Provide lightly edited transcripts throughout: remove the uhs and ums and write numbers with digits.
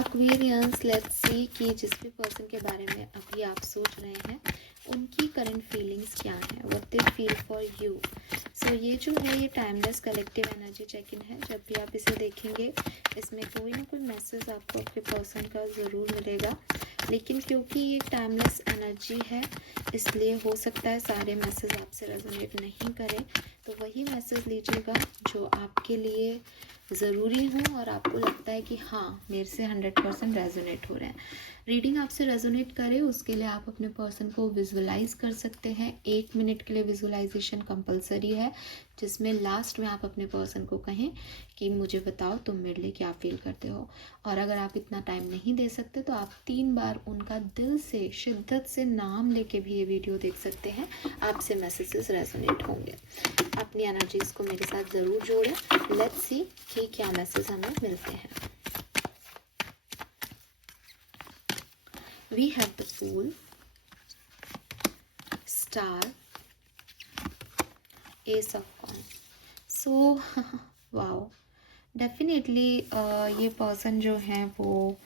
Aquarians, let's see कि जिस भी पर्सन के बारे में अभी आप सोच रहे हैं उनकी करंट फीलिंग्स क्या हैं, what they feel for you. So ये जो है ये timeless collective energy check in है। जब भी आप इसे देखेंगे इसमें कोई ना कोई मैसेज आपको आपके पर्सन का ज़रूर मिलेगा, लेकिन क्योंकि ये टाइमलेस एनर्जी है इसलिए हो सकता है सारे मैसेज आपसे रेजोनेट नहीं करें। तो वही मैसेज लीजिएगा जो आपके लिए ज़रूरी हो और आपको लगता है कि हाँ मेरे से 100% रेजोनेट हो रहे हैं। रीडिंग आपसे रेजोनेट करे उसके लिए आप अपने पर्सन को विजुअलाइज कर सकते हैं। 1 मिनट के लिए विजुअलाइजेशन कंपलसरी है, जिसमें लास्ट में आप अपने पर्सन को कहें कि मुझे बताओ तुम मेरे लिए क्या फील करते हो। और अगर आप इतना टाइम नहीं दे सकते तो आप 3 बार उनका दिल से शिद्दत से नाम लेके भी ये वीडियो देख सकते हैं, आपसे मैसेजेस रेजोनेट होंगे। अपनी एनर्जीज को मेरे साथ ज़रूर जोड़ें। लेट्स सी कि क्या मैसेज हमें मिलते हैं। We have the Fool, Star, Ace of Wands. So wow, definitely ये पर्सन जो हैं वो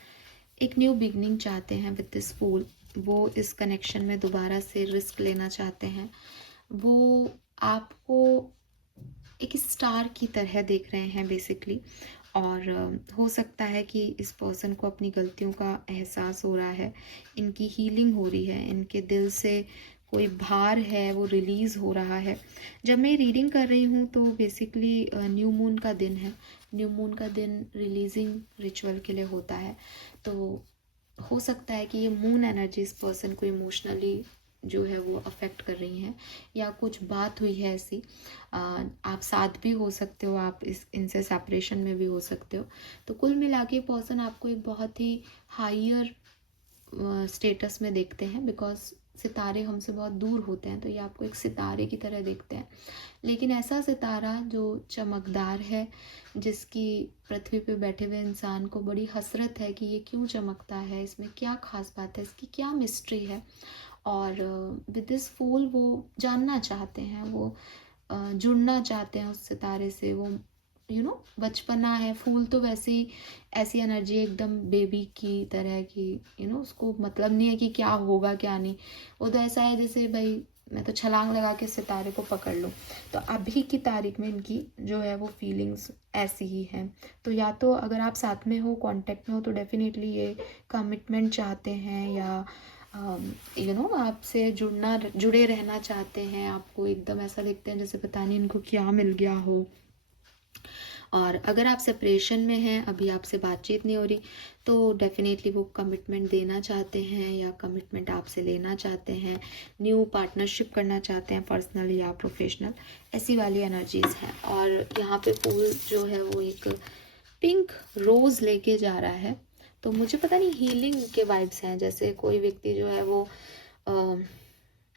एक न्यू बिगनिंग चाहते हैं विद दिस फूल। वो इस कनेक्शन में दोबारा से रिस्क लेना चाहते हैं। वो आपको एक स्टार की तरह देख रहे हैं बेसिकली। और हो सकता है कि इस पर्सन को अपनी गलतियों का एहसास हो रहा है, इनकी हीलिंग हो रही है, इनके दिल से कोई भार है वो रिलीज़ हो रहा है। जब मैं रीडिंग कर रही हूँ तो बेसिकली न्यू मून का दिन है। न्यू मून का दिन रिलीजिंग रिचुअल के लिए होता है। तो हो सकता है कि ये मून एनर्जी इस पर्सन को इमोशनली जो है वो अफेक्ट कर रही हैं, या कुछ बात हुई है ऐसी। आप साथ भी हो सकते हो, आप इनसे सेपरेशन में भी हो सकते हो। तो कुल मिला के पर्सन आपको एक बहुत ही हायर स्टेटस में देखते हैं, बिकॉज सितारे हमसे बहुत दूर होते हैं तो ये आपको एक सितारे की तरह देखते हैं। लेकिन ऐसा सितारा जो चमकदार है, जिसकी पृथ्वी पे बैठे हुए इंसान को बड़ी हसरत है कि ये क्यों चमकता है, इसमें क्या खास बात है, इसकी क्या मिस्ट्री है। और विद दिस फूल वो जानना चाहते हैं, वो जुड़ना चाहते हैं उस सितारे से। वो बचपना है। फूल तो वैसे ही ऐसी एनर्जी एकदम बेबी की तरह की, उसको मतलब नहीं है कि क्या होगा क्या नहीं। वो तो ऐसा है जैसे भाई मैं तो छलांग लगा के सितारे को पकड़ लूँ। तो अभी की तारीख में इनकी जो है वो फीलिंग्स ऐसी ही हैं। तो या तो अगर आप साथ में हो, कांटेक्ट में हो, तो डेफिनेटली ये कमिटमेंट चाहते हैं, या आपसे जुड़े रहना चाहते हैं। आपको एकदम ऐसा दिखते हैं जैसे पता नहीं इनको क्या मिल गया हो। और अगर आप सेपरेशन में हैं, अभी आपसे बातचीत नहीं हो रही, तो डेफिनेटली वो कमिटमेंट देना चाहते हैं या कमिटमेंट आपसे लेना चाहते हैं, न्यू पार्टनरशिप करना चाहते हैं, पर्सनल या प्रोफेशनल, ऐसी वाली एनर्जीज हैं। और यहाँ पे फूल जो है वो एक पिंक रोज लेके जा रहा है। तो मुझे पता नहीं हीलिंग के वाइब्स हैं, जैसे कोई व्यक्ति जो है वो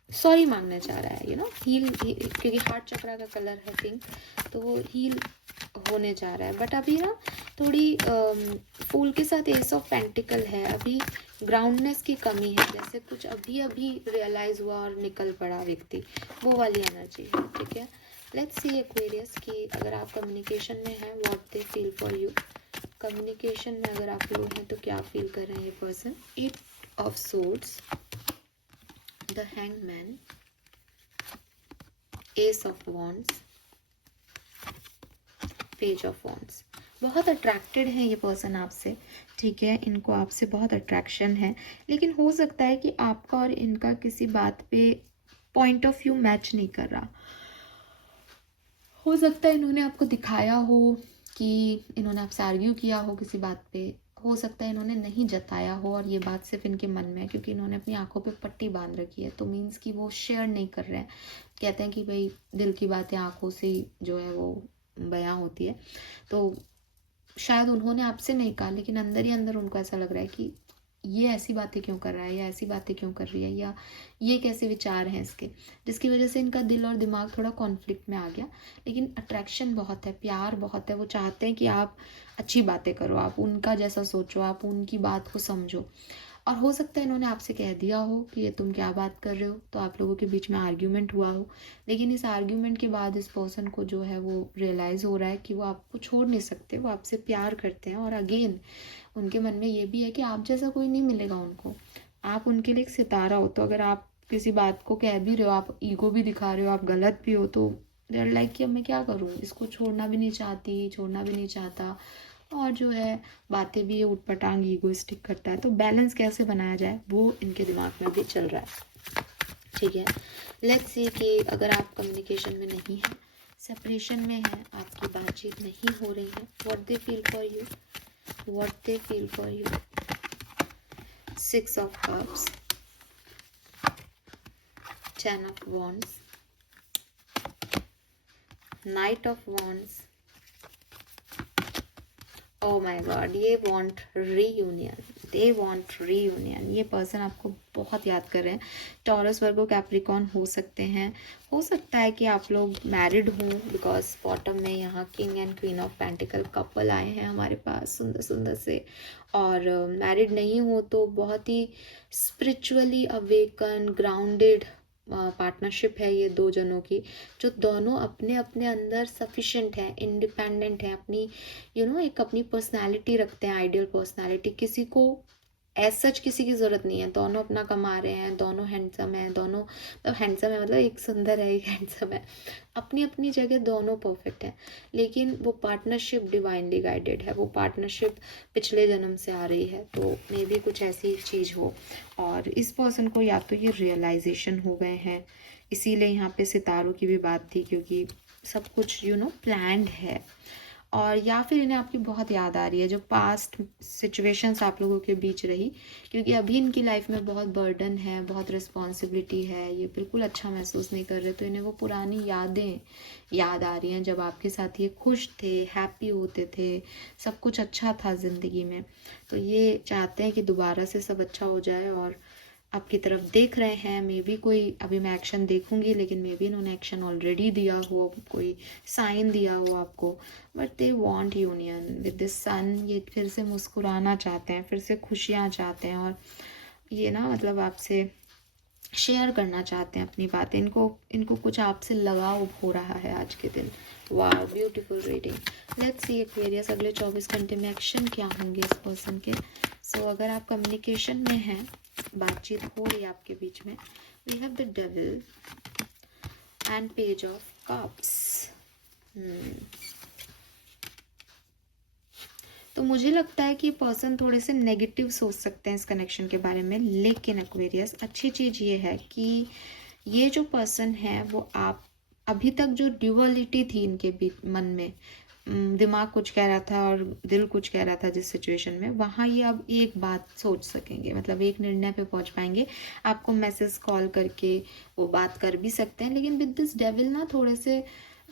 सॉरी मांगना चाह रहा है, हील, क्योंकि हार्ट चक्रा का कलर है पिंक, तो वो हील होने जा रहा है। बट अभी ना थोड़ी फूल के साथ एस ऑफ पेंटिकल है, अभी ग्राउंडनेस की कमी है, जैसे कुछ अभी अभी रियलाइज हुआ और निकल पड़ा व्यक्ति, वो वाली एनर्जी है। ठीक है, लेट्स सी एक्वेरियस कि अगर आप कम्युनिकेशन में हैं, what they feel for you. Communication में अगर आप लोग हैं तो क्या फील कर रहे हैं ये person. 8 of swords, the hangman, S of wands, page of wands. बहुत अट्रैक्टेड है ये पर्सन आपसे। ठीक है, इनको आपसे बहुत अट्रैक्शन है, लेकिन हो सकता है कि आपका और इनका किसी बात पे पॉइंट ऑफ व्यू मैच नहीं कर रहा। हो सकता है इन्होंने आपको दिखाया हो कि इन्होंने आपसे आर्ग्यू किया हो किसी बात पे। हो सकता है इन्होंने नहीं जताया हो और ये बात सिर्फ इनके मन में है, क्योंकि इन्होंने अपनी आंखों पे पट्टी बांध रखी है। तो मीन्स कि वो शेयर नहीं कर रहे हैं। कहते हैं कि भाई दिल की बातें आंखों से ही जो है वो बयां होती है। तो शायद उन्होंने आपसे नहीं कहा, लेकिन अंदर ही अंदर उनको ऐसा लग रहा है कि ये ऐसी बातें क्यों कर रहा है, या ऐसी बातें क्यों कर रही है, या ये कैसे विचार हैं इसके, जिसकी वजह से इनका दिल और दिमाग थोड़ा कॉन्फ्लिक्ट में आ गया। लेकिन अट्रैक्शन बहुत है, प्यार बहुत है। वो चाहते हैं कि आप अच्छी बातें करो, आप उनका जैसा सोचो, आप उनकी बात को समझो। और हो सकता है इन्होंने आपसे कह दिया हो कि ये तुम क्या बात कर रहे हो, तो आप लोगों के बीच में आर्ग्यूमेंट हुआ हो, लेकिन इस आर्ग्यूमेंट के बाद इस पर्सन को जो है वो रियलाइज़ हो रहा है कि वो आपको छोड़ नहीं सकते, वो आपसे प्यार करते हैं। और अगेन उनके मन में ये भी है कि आप जैसा कोई नहीं मिलेगा उनको, आप उनके लिए एक सितारा हो। तो अगर आप किसी बात को कह भी रहे हो, आप ईगो भी दिखा रहे हो, आप गलत भी हो, तो दे आर लाइक कि अब मैं क्या करूँ, इसको छोड़ना भी नहीं चाहती, छोड़ना भी नहीं चाहता, और जो है बातें भी ये उटपटांग ईगोइस्टिक करता है। तो बैलेंस कैसे बनाया जाए वो इनके दिमाग में भी चल रहा है। ठीक है, लेट्स सी कि अगर आप कम्युनिकेशन में नहीं हैं, सेपरेशन में हैं, आपकी बातचीत नहीं हो रही है, what they feel for you, what they feel for you. 6 of cups, 10 of wands, Knight of wands, oh my god, ये want reunion, they want reunion। ये पर्सन आपको बहुत याद कर रहे हैं। टॉरस, वर्गो, कैप्रिकॉर्न हो सकते हैं, हो सकता है कि आप लोग मैरिड हों, बिकॉज बॉटम में यहाँ king and queen of pentacle couple आए हैं हमारे पास सुंदर सुंदर से। और मैरिड नहीं हो तो बहुत ही स्पिरिचुअली अवेकन, ग्राउंडेड पार्टनरशिप है ये दो जनों की, जो दोनों अपने अपने अंदर सफिशिएंट है, इंडिपेंडेंट है, अपनी एक अपनी पर्सनालिटी रखते हैं, आइडियल पर्सनालिटी। किसी को एज सच किसी की ज़रूरत नहीं है, दोनों अपना कमा रहे हैं, दोनों हैंडसम है, दोनों हैंडसम है, मतलब एक सुंदर है, एक हैंडसम है, अपनी अपनी जगह दोनों परफेक्ट हैं। लेकिन वो पार्टनरशिप डिवाइनली गाइडेड है, वो पार्टनरशिप पिछले जन्म से आ रही है, तो मे बी कुछ ऐसी चीज़ हो। और इस पर्सन को या तो ये रियलाइजेशन हो गए हैं, इसीलिए यहाँ पे सितारों की भी बात थी, क्योंकि सब कुछ प्लान्ड है। और या फिर इन्हें आपकी बहुत याद आ रही है, जो पास्ट सिचुएशंस आप लोगों के बीच रही, क्योंकि अभी इनकी लाइफ में बहुत बर्डन है, बहुत रिस्पॉन्सिबिलिटी है, ये बिल्कुल अच्छा महसूस नहीं कर रहे, तो इन्हें वो पुरानी यादें याद आ रही हैं, जब आपके साथ ये खुश थे, हैप्पी होते थे, सब कुछ अच्छा था ज़िंदगी में। तो ये चाहते हैं कि दोबारा से सब अच्छा हो जाए, और आपकी तरफ देख रहे हैं। मे बी कोई, अभी मैं एक्शन देखूंगी, लेकिन मे बी इन्होंने एक्शन ऑलरेडी दिया हो, कोई साइन दिया हो आपको, but they want union with this son. ये फिर से मुस्कुराना चाहते हैं, फिर से खुशियाँ चाहते हैं, और ये मतलब आपसे शेयर करना चाहते हैं अपनी बातें। इनको कुछ आपसे लगाव हो रहा है आज के दिन। वाह, beautiful reading. Let's see Aquarius, अगले 24 घंटे में एक्शन क्या होंगे इस पर्सन के। सो अगर आप कम्युनिकेशन में हैं, बातचीत हो रही है आपके बीच में, we have the devil and page of cups. तो मुझे लगता है कि पर्सन थोड़े से नेगेटिव सोच सकते हैं इस कनेक्शन के बारे में, लेकिन एक्वेरियस अच्छी चीज़ ये है कि ये जो पर्सन है वो आप अभी तक जो ड्यूअलिटी थी इनके मन में, दिमाग कुछ कह रहा था और दिल कुछ कह रहा था जिस सिचुएशन में, वहाँ ये अब एक बात सोच सकेंगे, मतलब एक निर्णय पे पहुँच पाएंगे। आपको मैसेज कॉल करके वो बात कर भी सकते हैं, लेकिन विद दिस डेविल थोड़े से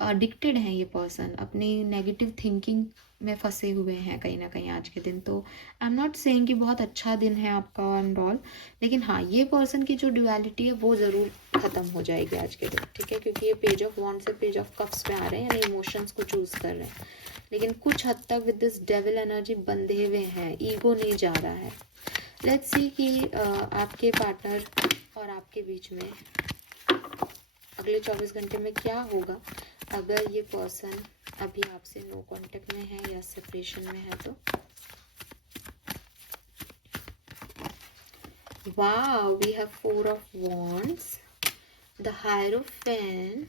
एडिक्टेड हैं ये पर्सन, अपनी नेगेटिव थिंकिंग में फंसे हुए हैं कहीं ना कहीं आज के दिन। तो आई एम नॉट सेइंग कि बहुत अच्छा दिन है आपका एंड ऑल, लेकिन हाँ, ये पर्सन की जो ड्युअलिटी है वो ज़रूर ख़त्म हो जाएगी आज के दिन, ठीक है, क्योंकि ये पेज ऑफ वॉन्ड से पेज ऑफ कप्स पे आ रहे हैं, यानी इमोशंस को चूज़ कर रहे हैं, लेकिन कुछ हद तक विद दिस डेविल एनर्जी बंधे हुए हैं, ईगो नहीं जा रहा है। लेट्स सी कि आपके पार्टनर और आपके बीच में अगले 24 घंटे में क्या होगा अगर ये पर्सन अभी आपसे नो कांटेक्ट में है या सेपरेशन में है। तो वाह, we have 4 of wands, the hierophant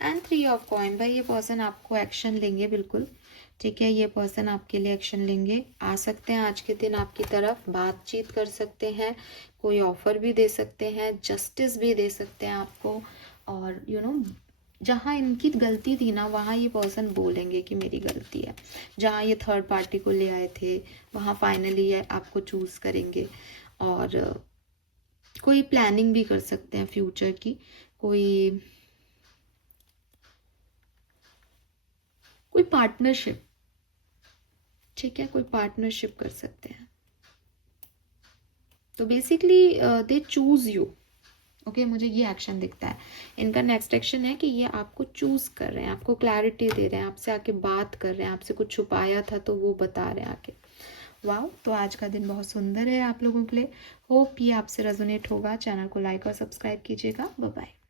and 3 of coin. भाई ये पर्सन आपको एक्शन लेंगे बिल्कुल, ठीक है, ये पर्सन आपके लिए एक्शन लेंगे, आ सकते हैं आज के दिन आपकी तरफ, बातचीत कर सकते हैं, कोई ऑफर भी दे सकते हैं, जस्टिस भी दे सकते हैं आपको। और जहाँ इनकी गलती थी ना, वहाँ ये पर्सन बोलेंगे कि मेरी गलती है। जहाँ ये थर्ड पार्टी को ले आए थे, वहाँ फाइनली ये आपको चूज़ करेंगे। और कोई प्लानिंग भी कर सकते हैं फ्यूचर की, कोई पार्टनरशिप, ठीक है, कोई पार्टनरशिप कर सकते हैं। तो basically they choose you, okay, मुझे ये एक्शन दिखता है। इनका नेक्स्ट एक्शन है कि ये आपको चूज कर रहे हैं, आपको क्लैरिटी दे रहे हैं, आपसे आके बात कर रहे हैं, आपसे कुछ छुपाया था तो वो बता रहे हैं आके। वाओ! तो आज का दिन बहुत सुंदर है आप लोगों के लिए। होप ये आपसे रेजोनेट होगा। चैनल को लाइक और सब्सक्राइब कीजिएगा। Bye bye.